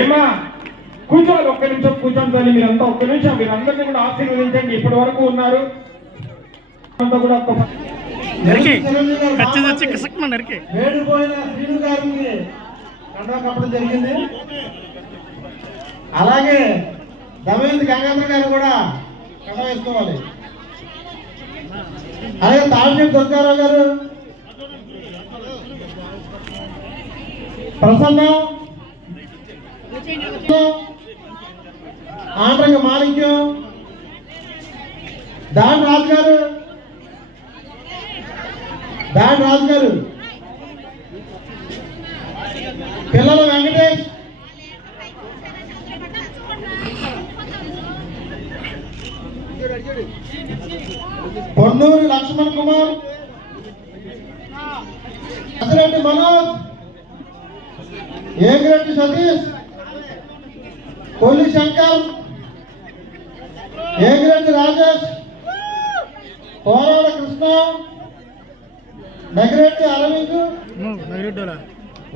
ఏమా? కూర్చోవాలి ఒక్క నిమిషం కూర్చొని తల్లి మీరంతా ఒక్క నిమిషం మీరు అందరినీ కూడా ఆశీర్వదించండి. ఇప్పటి వరకు ఉన్నారు. అంతా కూడా వేడిపోయిన శ్రీను జరిగింది. అలాగే దమయంతి గంగాధర గారు కూడా కండ వేసుకోవాలి. అలాగే తాడిశెట్టి దుర్గారావు గారు. ప్రసన్న ఆంధ్రంగ మాణిక్యం. దాని రాజు గారు దాని రాజు గారు పిల్లల వెంకటేష్. పొన్నూరు లక్ష్మణ్ కుమార్. అసరెడ్డి మనోజ్. ఏగిరెడ్డి సతీష్. కొల్లి శంకర్ ఏగిరెడ్డి రాజేష్ పోరాడ కృష్ణ నగిరెడ్డి అరవింద్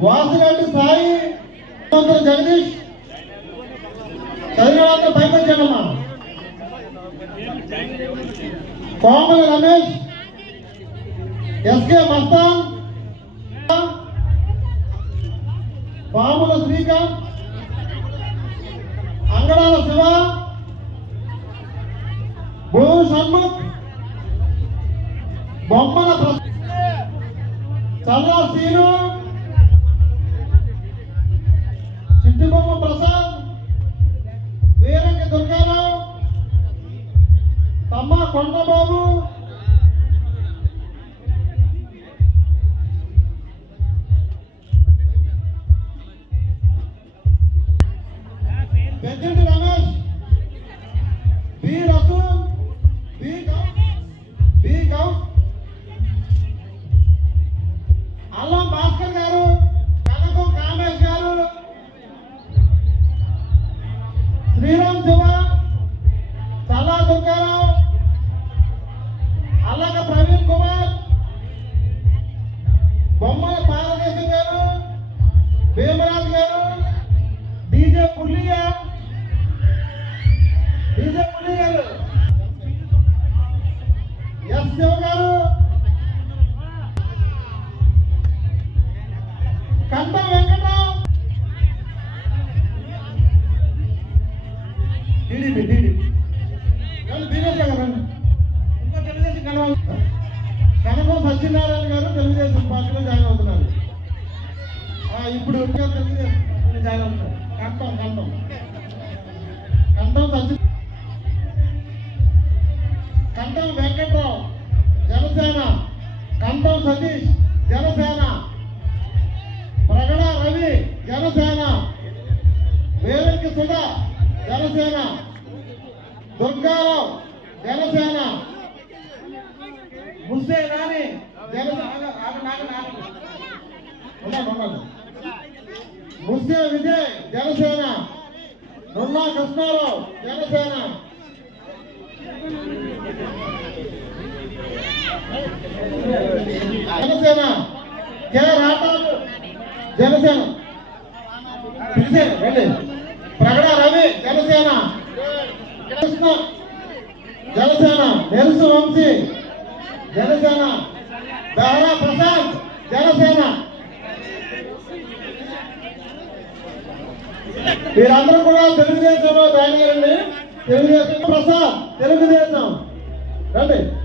వాసిరెడ్డి సాయి జగదీష్ చదివిన వాళ్ళ పైకి వచ్చానమ్మా కోమల రమేష్ ఎస్కే మస్తాన్ పాముల శ్రీకాంత్ బొమ్మల చల్లా సీను. చిట్టిబొమ్మ ప్రసాద్. వీరంగ దుర్గారావు. తమ్మ కొండబాబు. పెద్ద భాస్కర్ గారు కనకు కామేష్ గారు శ్రీరామ్ శివ చల్లా దుర్గారావు అల్లక ప్రవీణ్ కుమార్ బొమ్మల పారదేశం గారు భీమరాజు గారు DJ Pulliya Kanta Venkatarao TDP TDP. రండి బీజేపీ గారు రండి ఇంకో తెలుగుదేశం కలవాలి కనకం సత్యనారాయణ గారు తెలుగుదేశం పార్టీలో జాయిన్ అవుతున్నారు. ఇప్పుడు జాయిన్ అవుతున్నారు. సత్య వెంకట్రావు జనసేన. కంఠం సతీష్. వేలంకి జనసేన. దుర్గారావు జనసేన. ముస్తే రాణి జనసేన. ముస్తే విజయ్ జనసేన. నున్నా కృష్ణారావు జనసేన. జనసేన. కె రాటాలు జనసేన. పిలిచాను రండి జనసేన. కృష్ణ జనసేన. నెల్సు వంశీ. జనసేన. దహరా ప్రసాద్. జనసేన. మీరందరూ కూడా తెలుగుదేశంలో జాయిన్ తెలుగుదేశం ప్రసాద్. తెలుగుదేశం. రండి.